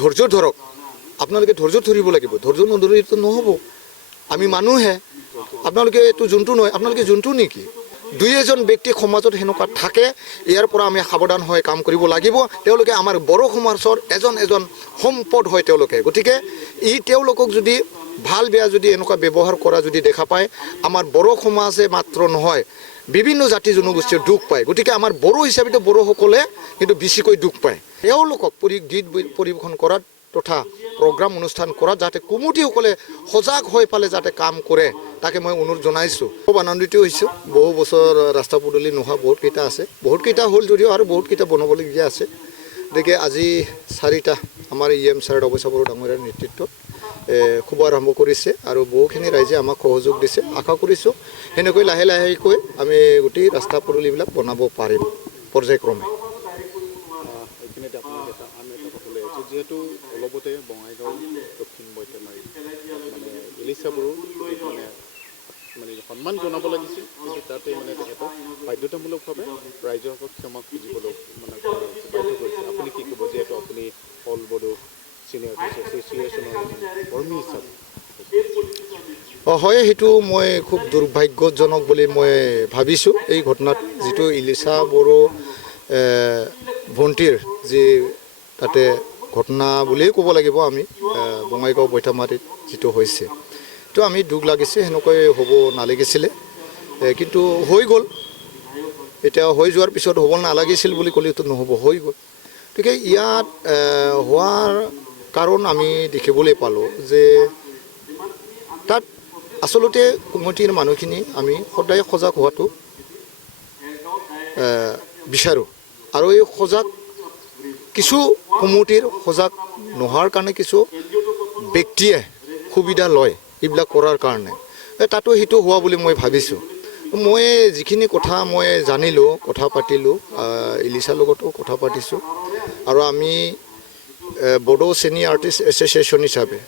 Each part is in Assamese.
ধৈৰ্য ধৰক আপোনালোকে ধৈৰ্য ধৰিব লাগিব ধৈৰ্য নধৰিলেতো নহ'ব আমি মানুহে আপোনালোকে এইটো জন্তু নহয় আপোনালোকে জন্তু নেকি দুই এজন ব্যক্তি সমাজত হেনেকুৱা থাকে ইয়াৰ পৰা আমি সাৱধান হৈ কাম কৰিব লাগিব তেওঁলোকে আমাৰ বড়ো সমাজৰ এজন এজন সম্পদ হয় তেওঁলোকে গতিকে তেওঁলোকক যদি ভাল বেয়া যদি এনেকুৱা ব্যৱহাৰ কৰা যদি দেখা পায় আমাৰ বড়ো সমাজে মাত্ৰ নহয় বিভিন্ন জাতি জনগোষ্ঠীৰ দুখ পায় গতিকে আমাৰ বড়ো হিচাপে বড়োসকলে কিন্তু বেছিকৈ দুখ পায় তেওঁলোকক গীত পৰিৱেশন কৰাত তথা প্ৰগ্ৰাম অনুষ্ঠান কৰা যাতে কমিটিসকলে সজাগ হৈ পালে যাতে কাম কৰে তাকে মই অনুৰোধ জনাইছোঁ খুব আনন্দিত হৈছোঁ বহু বছৰ ৰাস্তা পদূলি নোহোৱা বহুতকেইটা আছে বহুতকেইটা হ'ল যদিও আৰু বহুতকেইটা বনাবলগীয়া আছে গতিকে আজি 4টা আমাৰ ছাৰ অৱশ্যে বড়ো ডাঙৰীয়াৰ নেতৃত্বত খুব আৰম্ভ কৰিছে আৰু বহুখিনি ৰাইজে আমাক সহযোগ দিছে আশা কৰিছোঁ সেনেকৈ লাহে লাহেকৈ আমি গোটেই ৰাস্তা পদূলিবিলাক বনাব পাৰিম পৰ্যায়ক্ৰমে যেহেতু অলপতে বঙাইগাঁও দক্ষিণ বৈতমাৰী মানে ইলিচাবোৰো মানে সন্মান জনাব লাগিছিল কিন্তু তাতে মানে তেখেতক বাধ্যতামূলকভাৱে ৰাইজৰ আগত ক্ষমা খুজিবলৈ মানে বাধ্য কৰিছে আপুনি কি ক'ব যিহেতু আপুনি অল বড়ো চিনিয়ৰ এছ'চিয়েশ্যনৰ কৰ্মী হিচাপে হয় সেইটো মই খুব দুৰ্ভাগ্যজনক বুলি মই ভাবিছোঁ এই ঘটনাত যিটো ইলিচা বড়ো ভণ্টিৰ যি তাতে ঘটনা বুলিয়ে ক'ব লাগিব আমি বঙাইগাঁও বৈঠামাৰীত যিটো হৈছে তো আমি দুখ লাগিছে সেনেকৈ হ'ব নালাগিছিলে কিন্তু হৈ গ'ল এতিয়া হৈ যোৱাৰ পিছত হ'ব নালাগিছিল বুলি ক'লেতো নহ'ব হৈ গ'ল গতিকে ইয়াত হোৱাৰ কাৰণ আমি দেখিবলৈ পালোঁ যে তাত আচলতে কমিটিৰ মানুহখিনি আমি সদায় সজাগ হোৱাটো বিচাৰোঁ আৰু এই সজাগ কিছু কমিটিৰ সজাগ নোহোৱাৰ কাৰণে কিছু ব্যক্তিয়ে সুবিধা লয় এইবিলাক কৰাৰ কাৰণে তাতো সেইটো হোৱা বুলি মই ভাবিছোঁ মই যিখিনি কথা মই জানিলোঁ কথা পাতিলোঁ ইলিচাৰ লগতো কথা পাতিছোঁ আৰু আমি বড়ো চিনিয়ৰ আৰ্টিষ্ট এছ'চিয়েশ্যন হিচাপে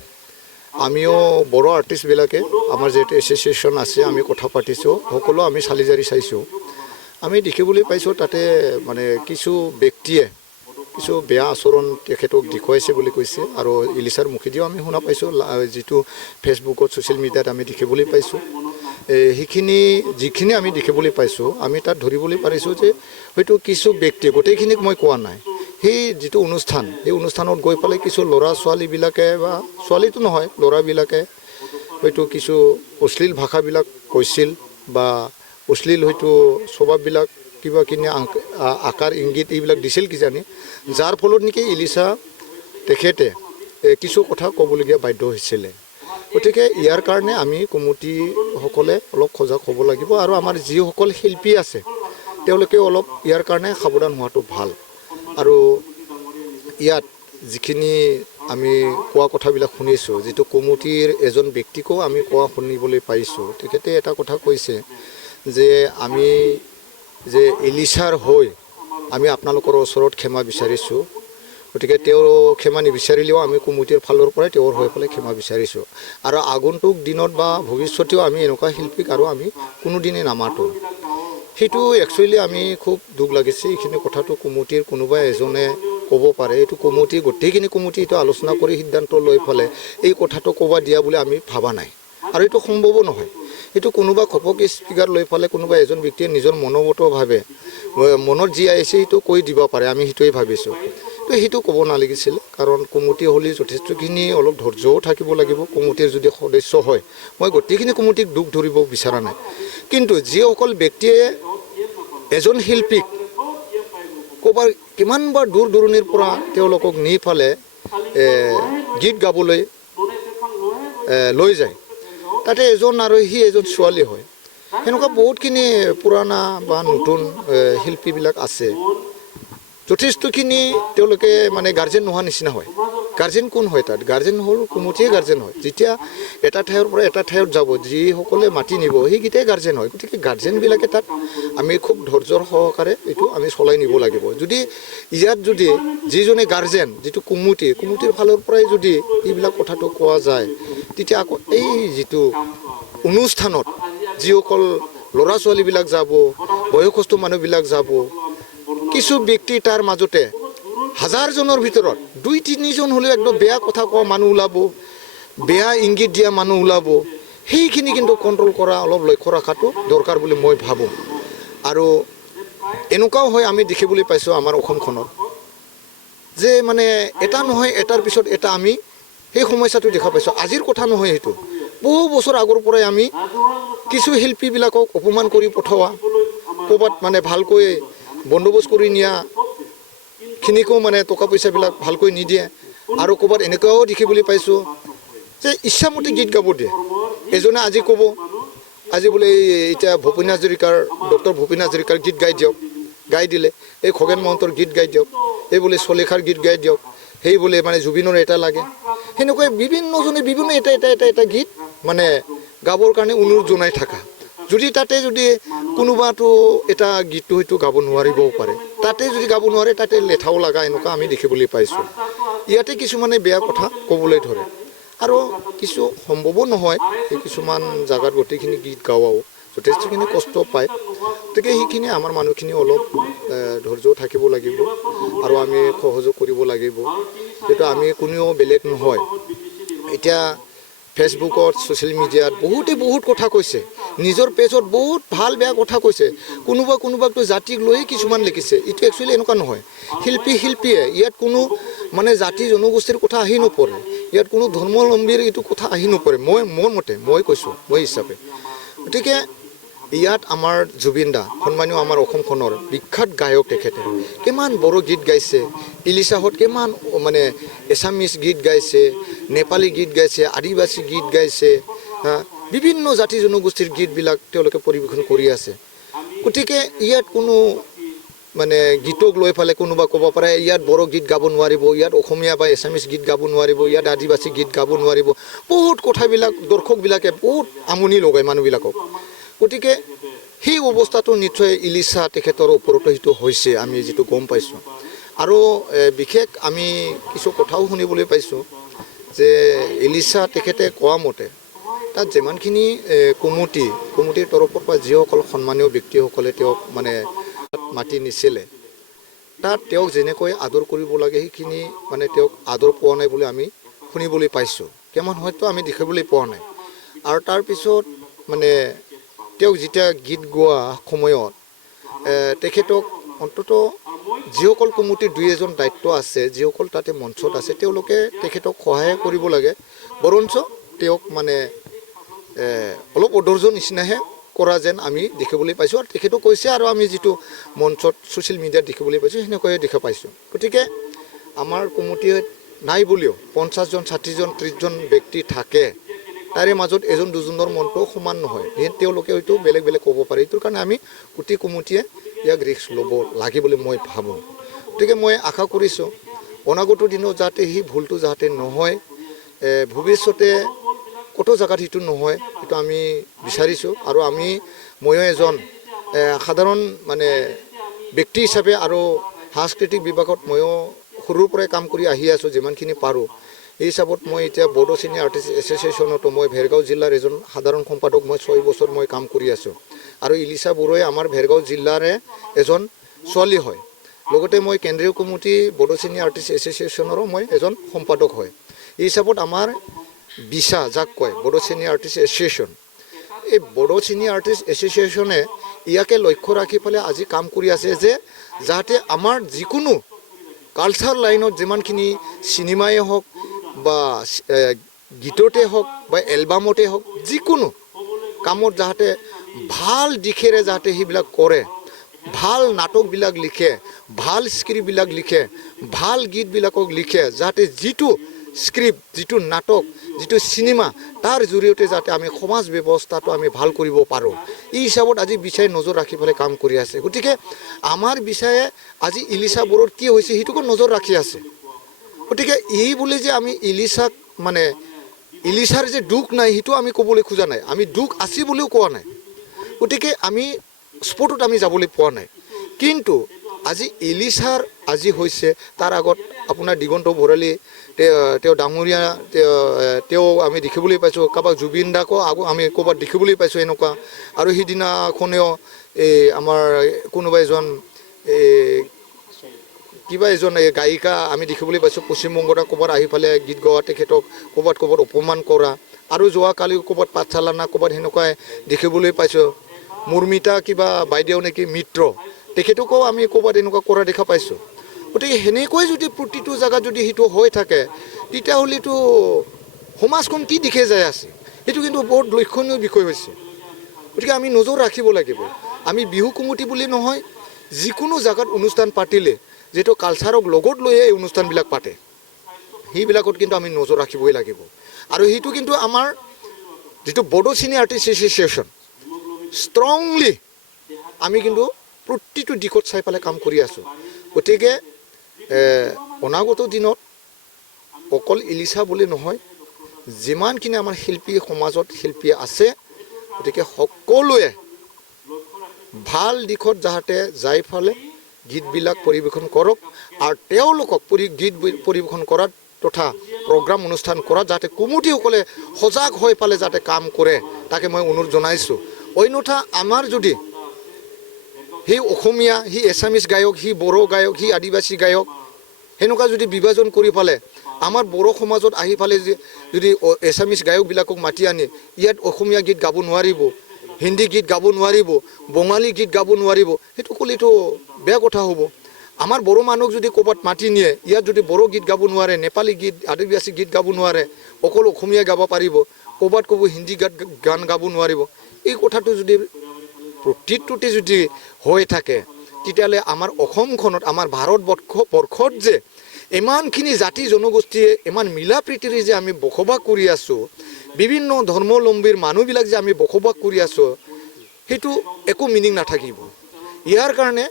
আমিও বড়ো আৰ্টিষ্টবিলাকে আমাৰ যিহেতু এছ'চিয়েশ্যন আছে আমি কথা পাতিছোঁ সকলো আমি চালি জাৰি চাইছোঁ আমি দেখিবলৈ পাইছোঁ তাতে মানে কিছু ব্যক্তিয়ে কিছু বেয়া আচৰণ তেখেতক দেখুৱাইছে বুলি কৈছে আৰু ইলিচাৰ মুখেদিও আমি শুনা পাইছোঁ যিটো ফেচবুকত ছ'চিয়েল মিডিয়াত আমি দেখিবলৈ পাইছোঁ সেইখিনি যিখিনি আমি দেখিবলৈ পাইছোঁ আমি তাত ধৰিবলৈ পাৰিছোঁ যে হয়তো কিছু ব্যক্তি গোটেইখিনিক মই কোৱা নাই সেই যিটো অনুষ্ঠান সেই অনুষ্ঠানত গৈ পেলাই কিছু ল'ৰা ছোৱালীবিলাকে বা ছোৱালীটো নহয় ল'ৰাবিলাকে হয়তো কিছু অশ্লীল ভাষাবিলাক কৈছিল বা অশ্লীল হয়তো স্বভাৱবিলাক কিবা কিনি আকাৰ ইংগিত এইবিলাক দিছিল কিজানি যাৰ ফলত নেকি ইলিচা তেখেতে কিছু কথা ক'বলগীয়া বাধ্য হৈছিলে গতিকে ইয়াৰ কাৰণে আমি কমিটিসকলে অলপ সজাগ হ'ব লাগিব আৰু আমাৰ যিসকল শিল্পী আছে তেওঁলোকে অলপ ইয়াৰ কাৰণে সাৱধান হোৱাটো ভাল আৰু ইয়াত যিখিনি আমি কোৱা কথাবিলাক শুনিছোঁ যিটো কমিটিৰ এজন ব্যক্তিকো আমি কোৱা শুনিবলৈ পাইছোঁ তেখেতে এটা কথা কৈছে যে আমি যে ইলিচাৰ হৈ আমি আপোনালোকৰ ওচৰত ক্ষমা বিচাৰিছোঁ গতিকে তেওঁ ক্ষমা নিবিচাৰিলেও আমি কমিটিৰ ফালৰ পৰাই তেওঁৰ হৈ পেলাই ক্ষমা বিচাৰিছোঁ আৰু আগন্তুক দিনত বা ভৱিষ্যতেও আমি এনেকুৱা শিল্পীক আৰু আমি কোনোদিনে নামাতোঁ সেইটো একচুৱেলি আমি খুব দুখ লাগিছে এইখিনি কথাটো কমিটিৰ কোনোবা এজনে ক'ব পাৰে এইটো কমিটি গোটেইখিনি কমিটি এইটো আলোচনা কৰি সিদ্ধান্ত লৈ পেলাই এই কথাটো ক'ব দিয়া বুলি আমি ভাবা নাই আৰু এইটো সম্ভৱো নহয় এইটো কোনোবা ঘপককৈ স্পীকাৰ লৈ পেলাই কোনোবা এজন ব্যক্তিয়ে নিজৰ মনোমতভাৱে মনত যি আহিছে সেইটো কৈ দিব পাৰে আমি সেইটোৱে ভাবিছোঁ তো সেইটো ক'ব নালাগিছিল কাৰণ কমিটি হ'লে যথেষ্টখিনি অলপ ধৈৰ্যও থাকিব লাগিব কমিটিৰ যদি সদস্য হয় মই গোটেইখিনি কমিটিক দুখ ধৰিব বিচৰা নাই কিন্তু যিসকল ব্যক্তিয়ে এজন শিল্পীক ক'ৰবাৰ কিমানবাৰ দূৰ দূৰণিৰ পৰা তেওঁলোকক নি ফালে গীত গাবলৈ লৈ যায় তাতে এজন আৰু সি এজন ছোৱালী হয় সেনেকুৱা বহুতখিনি পুৰণা বা নতুন শিল্পীবিলাক আছে যথেষ্টখিনি তেওঁলোকে মানে গাৰ্জেন নোহোৱা নিচিনা হয় গাৰ্জেন কোন হয় তাত গাৰ্জেন হ'ল কমিটিয়ে গাৰ্জেন হয় যেতিয়া এটা ঠাইৰ পৰা এটা ঠাইত যাব যিসকলে মাতি নিব সেইকেইটাই গাৰ্জেন হয় গতিকে গাৰ্জেনবিলাকে তাত আমি খুব ধৈৰ্যৰ সহকাৰে এইটো আমি চলাই নিব লাগিব যদি ইয়াত যদি যিজনে গাৰ্জেন যিটো কমিটিৰ ফালৰ পৰাই যদি এইবিলাক কথাটো কোৱা যায় তেতিয়া আকৌ এই যিটো অনুষ্ঠানত যিসকল ল'ৰা ছোৱালীবিলাক যাব বয়সস্থ মানুহবিলাক যাব কিছু ব্যক্তি তাৰ মাজতে হাজাৰজনৰ ভিতৰত 2-3 জন হ'লেও একদম বেয়া কথা কোৱা মানুহ ওলাব, বেয়া ইংগিত দিয়া মানুহ ওলাব, সেইখিনি কিন্তু কণ্ট্ৰল কৰা অলপ লক্ষ্য ৰখাটো দৰকাৰ বুলি মই ভাবোঁ। আৰু এনেকুৱাও হয় আমি দেখিবলৈ পাইছোঁ আমাৰ অসমখনত যে মানে এটা নহয় এটাৰ পিছত এটা আমি সেই সমস্যাটো দেখা পাইছোঁ। আজিৰ কথা নহয়, সেইটো বহু বছৰ আগৰ পৰাই আমি কিছু শিল্পীবিলাকক অপমান কৰি পঠোৱা, ক'ৰবাত মানে ভালকৈ বন্দোবস্ত কৰি নিয়া খিনিকো মানে টকা পইচাবিলাক ভালকৈ নিদিয়ে। আৰু ক'ৰবাত এনেকুৱাও দেখিবলৈ পাইছোঁ যে ইচ্ছামতে গীত গাব দিয়ে। এজনে আজি ক'ব, আজি বোলে এতিয়া ভূপেন হাজৰিকাৰ ডক্টৰ ভূপেন হাজৰিকাৰ গীত গাই দিয়ক, গাই দিলে। এই খগেন মহন্তৰ গীত গাই দিয়ক, এই বোলে চলেখাৰ গীত গাই দিয়ক, সেই বোলে মানে জুবিনৰ এটা লাগে। সেনেকৈ বিভিন্নজনে বিভিন্ন এটা গীত মানে গাবৰ কাৰণে অনুৰোধ জনাই থাকা। যদি তাতে যদি কোনোবাটো এটা গীতটো হয়তো গাব নোৱাৰিবও পাৰে, তাতে যদি গাব নোৱাৰে তাতে লেঠাও লগা এনেকুৱা আমি দেখিবলৈ পাইছোঁ। ইয়াতে কিছুমানে বেয়া কথা ক'বলৈ ধৰে আৰু কিছু সম্ভৱো নহয় এই কিছুমান জাগাত গোটেইখিনি গীত গাৱাও যথেষ্টখিনি কষ্ট পায়। গতিকে সেইখিনি আমাৰ মানুহখিনি অলপ ধৈৰ্য থাকিব লাগিব আৰু আমি সহযোগ কৰিব লাগিব। যিহেতু আমি কোনেও বেলেগ নহয়। এতিয়া ফেচবুকত ছ'চিয়েল মিডিয়াত বহুত কথা কৈছে, নিজৰ পেজত বহুত ভাল বেয়া কথা কৈছে। কোনোবাকতো জাতিক লৈয়ে কিছুমান লিখিছে। এইটো একচুৱেলি এনেকুৱা নহয়। শিল্পীয়ে ইয়াত কোনো মানে জাতি জনগোষ্ঠীৰ কথা আহি নপৰে, ইয়াত কোনো ধৰ্মাৱলম্বীৰ এইটো কথা আহি নপৰে। মোৰ মতে মই কৈছোঁ, মই হিচাপে। গতিকে ইয়াত আমাৰ জুবিন দা সন্মানীয় আমাৰ অসমখনৰ বিখ্যাত গায়ক, তেখেতে কিমান বড়ো গীত গাইছে, ইলিচাহত কিমান মানে এছামিছ গীত গাইছে, নেপালী গীত গাইছে, আদিবাসী গীত গাইছে, বিভিন্ন জাতি জনগোষ্ঠীৰ গীতবিলাক তেওঁলোকে পৰিৱেশন কৰি আছে। গতিকে ইয়াত কোনো মানে গীতক লৈ পেলাই কোনোবা ক'ব পাৰে ইয়াত বড়ো গীত গাব নোৱাৰিব, ইয়াত অসমীয়া বা এছামিছ গীত গাব নোৱাৰিব, ইয়াত আদিবাসী গীত গাব নোৱাৰিব। বহুত কথাবিলাক দৰ্শকবিলাকে বহুত আমনি লগায় মানুহবিলাকক। গতিকে সেই অৱস্থাটো নিশ্চয় ইলিচা তেখেতৰ ওপৰতো সেইটো হৈছে, আমি যিটো গম পাইছোঁ। আৰু বিশেষ আমি কিছু কথাও শুনিবলৈ পাইছোঁ যে ইলিচা তেখেতে কোৱা মতে তাত যিমানখিনি কমিটিৰ তৰফৰ পৰা যিসকল সন্মানীয় ব্যক্তিসকলে তেওঁক মানে মাতি নিছিলে, তাত তেওঁক যেনেকৈ আদৰ কৰিব লাগে সেইখিনি মানে তেওঁক আদৰ পোৱা নাই বুলি আমি শুনিবলৈ পাইছোঁ। কিমান হয়তো আমি দেখিবলৈ পোৱা নাই। আৰু তাৰপিছত মানে তেওঁক যেতিয়া গীত গোৱা সময়ত তেখেতক অন্তত যিসকল কমিটিৰ 2-এজন দায়িত্ব আছে, যিসকল তাতে মঞ্চত আছে, তেওঁলোকে তেখেতক সহায় কৰিব লাগে। বৰঞ্চ তেওঁক মানে অলপ অধৈৰ্য নিচিনাহে কৰা যেন আমি দেখিবলৈ পাইছোঁ। আৰু তেখেতো কৈছে, আৰু আমি যিটো মঞ্চত ছ'চিয়েল মিডিয়াত দেখিবলৈ পাইছোঁ সেনেকৈয়ে দেখা পাইছোঁ। গতিকে আমাৰ কমিটিয়ে নাই বুলিও 50জন, 60জন, 30জন ব্যক্তি থাকে, তাৰে মাজত এজন দুজনৰ মনটো সমান নহয়। তেওঁলোকে হয়তো বেলেগ ক'ব পাৰে। এইটোৰ কাৰণে আমি গোটেই কমিটিয়ে ইয়াক ৰিস্ক ল'ব লাগে বুলি মই ভাবোঁ। গতিকে মই আশা কৰিছোঁ অনাগত দিনত যাতে সেই ভুলটো যাতে নহয়, ভৱিষ্যতে ক'তো জেগাত সেইটো নহয়, সেইটো আমি বিচাৰিছোঁ। আৰু ময়ো এজন সাধাৰণ মানে ব্যক্তি হিচাপে আৰু সাংস্কৃতিক বিভাগত ময়ো সৰুৰ পৰাই কাম কৰি আহি আছোঁ যিমানখিনি পাৰোঁ। এই হিচাপত মই এতিয়া বড়ো চিনিয়ৰ আৰ্টিষ্ট এছ'চিয়েশ্যনতো মই ভেৰগাঁও জিলাৰ এজন সাধাৰণ সম্পাদক, মই 6 বছৰ মই কাম কৰি আছোঁ। আৰু ইলিচা বড়োৱে আমাৰ ভেৰগাঁও জিলাৰে এজন ছোৱালী হয়। লগতে মই কেন্দ্ৰীয় কমিটি বড়ো চিনিয়ৰ আৰ্টিষ্ট এছ'চিয়েশ্যনৰো মই এজন সম্পাদক হয়। এই হিচাপত আমাৰ বিচা যাক কয় বড়ো চিনিয়ৰ আৰ্টিষ্ট এছ'চিয়েশ্যন, এই বড়ো চিনিয়ৰ আৰ্টিষ্ট এছ'চিয়েশ্যনে ইয়াকে লক্ষ্য ৰাখি পেলাই আজি কাম কৰি আছে যে যাতে আমাৰ যিকোনো কালচাৰ লাইনত যিমানখিনি চিনেমাই হওক বা গীততে হওক বা এলবামতে হওক, যিকোনো কামত যাতে ভাল দিশেৰে যাতে সেইবিলাক কৰে, ভাল নাটকবিলাক লিখে, ভাল স্ক্ৰিপ্টবিলাক লিখে, ভাল গীতবিলাকক লিখে, যাতে যিটো স্ক্ৰিপ্ট, যিটো নাটক, যিটো চিনেমা, তাৰ জৰিয়তে যাতে আমি সমাজ ব্যৱস্থাটো আমি ভাল কৰিব পাৰোঁ। এই হিচাপত আজি বিচাৰে নজৰ ৰাখি পেলাই কাম কৰি আছে। গতিকে আমাৰ বিচাৰে আজি ইলিচা বড়োৰ কি হৈছে সেইটোকো নজৰ ৰাখি আছে। গতিকে এই বুলি যে আমি ইলিচাক মানে ইলিচাৰ যে দুখ নাই সেইটো আমি ক'বলৈ খোজা নাই, আমি দুখ আছে বুলিও কোৱা নাই। গতিকে আমি স্পটত আমি যাবলৈ পোৱা নাই। কিন্তু আজি ইলিচাৰ আজি হৈছে, তাৰ আগত আপোনাৰ দিগন্ত ভৰালী তেওঁ ডাঙৰীয়া, তেওঁ আমি দেখিবলৈ পাইছোঁ। কাৰোবাক জুবিন দাকো আমি ক'ৰবাত দেখিবলৈ পাইছোঁ এনেকুৱা। আৰু সিদিনাখনেও এই আমাৰ কোনোবা এজন কিবা এজন গায়িকা আমি দেখিবলৈ পাইছোঁ পশ্চিমবংগৰ ক'ৰবাত আহি পেলাই গীত গোৱা তেখেতক ক'ৰবাত অপমান কৰা আৰু যোৱাকালি ক'ৰবাত পাঠশালা না ক'ৰবাত সেনেকুৱাই দেখিবলৈ পাইছোঁ মুৰ্মিতা কিবা বাইদেউ নেকি মিত্ৰ তেখেতকো আমি ক'ৰবাত এনেকুৱা কৰা দেখা পাইছোঁ গতিকে সেনেকৈ যদি প্ৰতিটো জেগাত যদি সেইটো হৈ থাকে তেতিয়াহ'লেতো সমাজখন কি দিশে যাই আছে সেইটো কিন্তু বহুত লক্ষণীয় বিষয় হৈছে গতিকে আমি নজৰ ৰাখিব লাগিব আমি বিহু কমিটি বুলি নহয় যিকোনো জেগাত অনুষ্ঠান পাতিলে যেটো কালচাৰক লগত লৈ এই অনুষ্ঠানবিলাক পাতে সেইবিলাকত কিন্তু আমি নজৰ ৰাখিবই লাগিব আৰু সেইটো কিন্তু আমাৰ যেটো বড়ো চিনিয়ৰ আৰ্টিষ্ট এছ'চিয়েশ্যন ষ্ট্ৰংলি আমি কিন্তু প্ৰতিটো দিশত চাই পেলাই কাম কৰি আছোঁ গতিকে অনাগত দিনত অকল ইলিচা বুলি নহয় যিমানখিনি আমাৰ শিল্পী সমাজত শিল্পী আছে গতিকে সকলোৱে ভাল দিশত যাতে যাই ফালে গীতবিলাক পৰিৱেশন কৰক আৰু তেওঁলোকক গীত পৰিৱেশন কৰাত তথা প্ৰগ্ৰাম অনুষ্ঠান কৰাত যাতে কমিটিসকলে সজাগ হৈ পালে যাতে কাম কৰে তাকে মই অনুৰোধ জনাইছোঁ অন্যথা আমাৰ যদি সেই অসমীয়া সি এছামিছ গায়ক সি বড়ো গায়ক সি আদিবাসী গায়ক সেনেকুৱা যদি বিভাজন কৰি পালে আমাৰ বড়ো সমাজত আহি পালে যদি এছামিছ গায়কবিলাকক মাতি আনি ইয়াত অসমীয়া গীত গাব নোৱাৰিব হিন্দী গীত গাব নোৱাৰিব বঙালী গীত গাব নোৱাৰিব সেইটো ক'লেতো বেয়া কথা হ'ব আমাৰ বড়ো মানুহক যদি ক'ৰবাত মাতি নিয়ে ইয়াত যদি বড়ো গীত গাব নোৱাৰে নেপালী গীত আদিবাসী গীত গাব নোৱাৰে অকল অসমীয়া গাব পাৰিব ক'ৰবাত ক'ব হিন্দী গান গাব নোৱাৰিব এই কথাটো যদি প্ৰতিটোতে যদি হৈ থাকে তেতিয়াহ'লে আমাৰ অসমখনত আমাৰ ভাৰতবৰ্ষত যে ইমানখিনি জাতি জনগোষ্ঠীয়ে ইমান মিলা প্ৰীতিৰে যে আমি বসবাস কৰি আছোঁ বিভিন্ন ধৰ্মাৱলম্বীৰ মানুহবিলাক যে আমি বসবাস কৰি আছোঁ সেইটো একো মিনিং নাথাকিব ইয়াৰ কাৰণে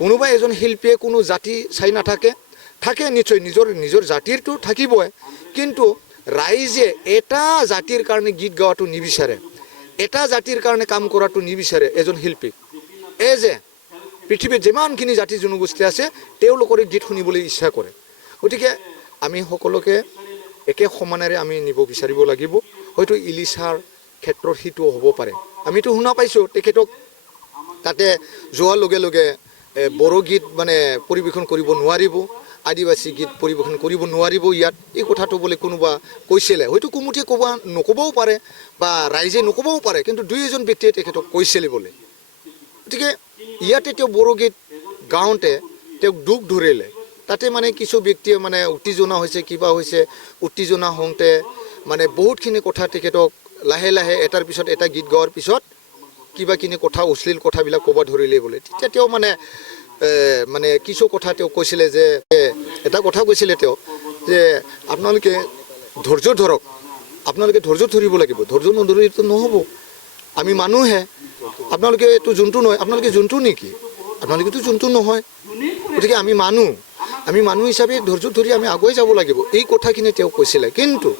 কোনোবা এজন শিল্পীয়ে কোনো জাতি চাই নাথাকে থাকে নিশ্চয় নিজৰ জাতিৰটো থাকিবই কিন্তু ৰাইজে এটা জাতিৰ কাৰণে গীত গোৱাটো নিবিচাৰে এটা জাতিৰ কাৰণে কাম কৰাটো নিবিচাৰে এজন শিল্পী এই যে পৃথিৱীত যিমানখিনি জাতি জনগোষ্ঠী আছে তেওঁলোকৰ গীত শুনিবলৈ ইচ্ছা কৰে গতিকে আমি সকলোকে একে সমানেৰে আমি নিব বিচাৰিব লাগিব হয়তো ইলিচাৰ ক্ষেত্ৰত সেইটো হ'ব পাৰে আমিতো শুনা পাইছোঁ তেখেতক তাতে যোৱাৰ লগে লগে বড়ো গীত মানে পৰিৱেশন কৰিব নোৱাৰিব আদিবাসী গীত পৰিৱেশন কৰিব নোৱাৰিব ইয়াত এই কথাটো বোলে কোনোবা কৈছিলে হয়তো কমিটিয়ে নক'বও পাৰে বা ৰাইজে নক'বও পাৰে কিন্তু দুই এজন ব্যক্তিয়ে তেখেতক কৈছিলে বোলে গতিকে ইয়াতে তেওঁ বড়ো গীত গাওঁতে তেওঁক দুখ ধৰিলে তাতে মানে কিছু ব্যক্তিয়ে মানে উত্তেজনা হৈছে কিবা হৈছে উত্তেজনা হওঁতে মানে বহুতখিনি কথা তেখেতক লাহে লাহে এটাৰ পিছত এটা গীত গোৱাৰ পিছত কিবাখিনি কথা অশ্লীল কথাবিলাক ক'ব ধৰিলে বোলে তেতিয়া তেওঁ মানে কিছু কথা তেওঁ কৈছিলে যে এটা কথা কৈছিলে তেওঁ যে আপোনালোকে ধৈৰ্য ধৰক আপোনালোকে ধৈৰ্য ধৰিব লাগিব ধৈৰ্য নধৰিলেতো নহ'ব আমি মানুহে আপোনালোকে এইটো যোনটো নহয় আপোনালোকে যোনটো নেকি আপোনালোকেতো যোনটো নহয় গতিকে আমি মানুহ হিচাপে ধৈৰ্য ধৰি আমি আগুৱাই যাব লাগিব এই কথাখিনি তেওঁ কৈছিলে কিন্তু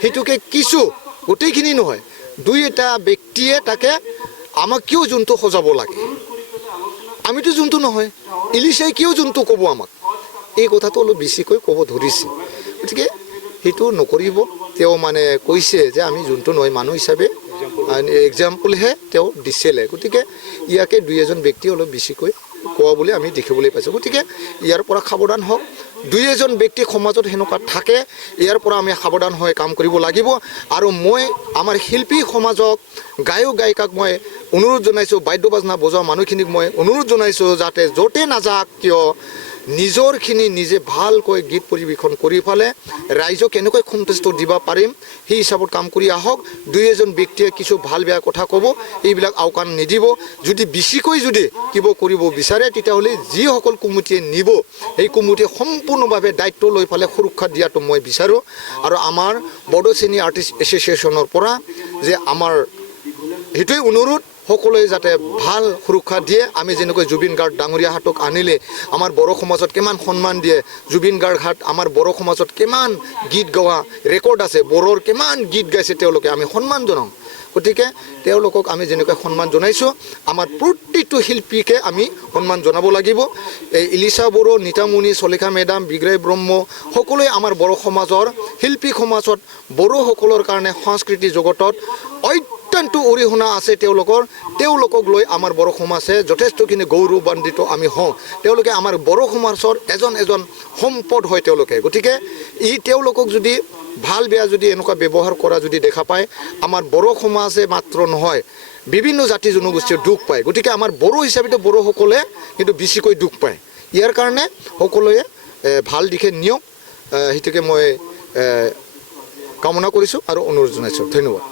সেইটোকে কিছু গোটেইখিনি নহয় দুই এটা ব্যক্তিয়ে তাকে আমাক কিয় যোনটো সজাব লাগে আমিতো যোনটো নহয় ইলিচাই কিয় যোনটো ক'ব আমাক এই কথাটো অলপ বেছিকৈ ক'ব ধৰিছে গতিকে সেইটো নকৰিব তেওঁ মানে কৈছে যে আমি যোনটো নহয় মানুহ হিচাপে এক্সাম্পলহে তেওঁ দিছিলে গতিকে ইয়াকে দুই এজন ব্যক্তি অলপ বেছিকৈ কোৱা বুলি আমি দেখিবলৈ পাইছোঁ গতিকে ইয়াৰ পৰা সাৱধান হওক দুই এজন ব্যক্তি সমাজত সেনেকুৱা থাকে ইয়াৰ পৰা আমি সাৱধান হৈ কাম কৰিব লাগিব আৰু মই আমাৰ শিল্পী সমাজক গায়ক গায়িকাক মই অনুৰোধ জনাইছোঁ বাদ্য বাজনা বজোৱা মানুহখিনিক মই অনুৰোধ জনাইছোঁ যাতে য'তে নাযাওক কিয় নিজৰখিনি নিজে ভালকৈ গীত পৰিৱেশন কৰি ফালে ৰাইজক কেনেকৈ সন্তুষ্ট দিব পাৰিম সেই হিচাপত কাম কৰি আহক দুই এজন ব্যক্তিয়ে কিছু ভাল বেয়া কথা ক'ব এইবিলাক আওকাণ নিদিব যদি বেছিকৈ যদি কিবা কৰিব বিচাৰে তেতিয়াহ'লে যিসকল কমিটিয়ে নিব সেই কমিটিয়ে সম্পূৰ্ণভাৱে দায়িত্ব লৈ ফালে সুৰক্ষা দিয়াটো মই বিচাৰোঁ আৰু আমাৰ বড়ো চিনিয়ৰ আৰ্টিষ্ট এছ'চিয়েশ্যনৰ পৰা যে আমাৰ সেইটোৱে অনুৰোধ সকলোৱে যাতে ভাল সুৰক্ষা দিয়ে আমি যেনেকৈ জুবিন গাৰ্গ ডাঙৰীয়া হাতক আনিলে আমাৰ বড়ো সমাজত কিমান সন্মান দিয়ে জুবিন গাৰ্গ হাত আমাৰ বড়ো সমাজত কিমান গীত গোৱা ৰেকৰ্ড আছে বড়োৰ কিমান গীত গাইছে তেওঁলোকে আমি সন্মান জনাওঁ গতিকে তেওঁলোকক আমি যেনেকৈ সন্মান জনাইছোঁ আমাৰ প্ৰতিটো শিল্পীকে আমি সন্মান জনাব লাগিব এই ইলিচা বড়ো নিতামণি চলিখা মেডাম বিগ্ৰাই ব্ৰহ্ম সকলোৱে আমাৰ বড়ো সমাজৰ শিল্পী সমাজত বড়োসকলৰ কাৰণে সংস্কৃতি জগতত যথেষ্ট অৰিহণা আছে তেওঁলোকক লৈ আমাৰ বড়ো সমাজে যথেষ্টখিনি গৌৰৱান্বিত আমি হওঁ তেওঁলোকে আমাৰ বড়ো সমাজৰ এজন সম্পদ হয় তেওঁলোকে গতিকে তেওঁলোকক যদি ভাল বেয়া যদি এনেকুৱা ব্যৱহাৰ কৰা যদি দেখা পায় আমাৰ বড়ো সমাজে মাত্ৰ নহয় বিভিন্ন জাতি জনগোষ্ঠীৰ দুখ পায় গতিকে আমাৰ বড়ো হিচাপেতো বড়োসকলে কিন্তু বেছিকৈ দুখ পায় ইয়াৰ কাৰণে সকলোৱে ভাল দিশে নিয়ক সেইটোকে মই কামনা কৰিছোঁ আৰু অনুৰোধ জনাইছোঁ ধন্যবাদ